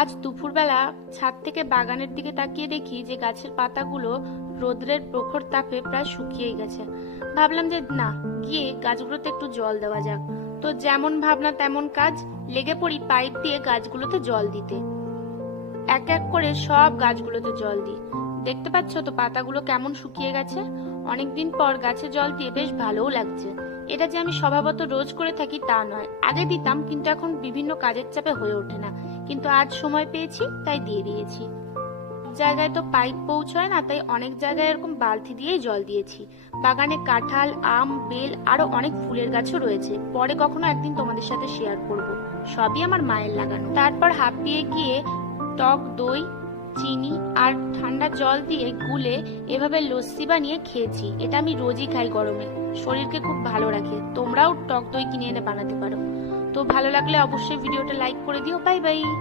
আজ দুপুরবেলা ছাদ থেকে বাগানের দিকে তাকিয়ে দেখি যে গাছের পাতাগুলো রোদ্রের প্রখর তাপে প্রায় শুকিয়ে গেছে। ভাবলাম যে না, গিয়ে গাছগুলোতে একটু জল দেওয়া যাক। তো যেমন ভাবনা তেমন কাজ, লেগে পড়ি পাইপ দিয়ে গাছগুলোতে জল দিতে। এক এক করে সব গাছগুলোতে জল দিই। দেখতে পাচ্ছ তো পাতাগুলো কেমন শুকিয়ে গেছে। অনেকদিন পর গাছে জল দিয়ে বেশ ভালোও লাগছে। এটা যে আমি স্বভাবত রোজ করে থাকি তা নয়, আগে দিতাম, কিন্তু এখন বিভিন্ন কাজের চাপে হয়ে ওঠে না। কিন্তু আজ সময় পেয়েছি তাই দিয়ে দিয়েছি। জায়গায় তো পাইপ পৌঁছায় না, তাই অনেক জায়গায় এরকম বালতি দিয়েই জল দিয়েছি। বাগানে কাঁঠাল, আম, বেল আরো অনেক ফুলের গাছও রয়েছে, পরে কখনো একদিন তোমাদের সাথে শেয়ার করব। সবই আমার মায়ের লাগানো। তারপর হাঁপিয়ে গিয়ে টক দই, চিনি আর ঠান্ডা জল দিয়ে গুলে এভাবে লস্যি বানিয়ে খেয়েছি। এটা আমি রোজই খাই গরমে, শরীরকে খুব ভালো রাখে। তোমরাও টক দই কিনে এনে বানাতে পারো। তো ভালো লাগলে অবশ্যই ভিডিওটা লাইক করে দিও। Bye bye.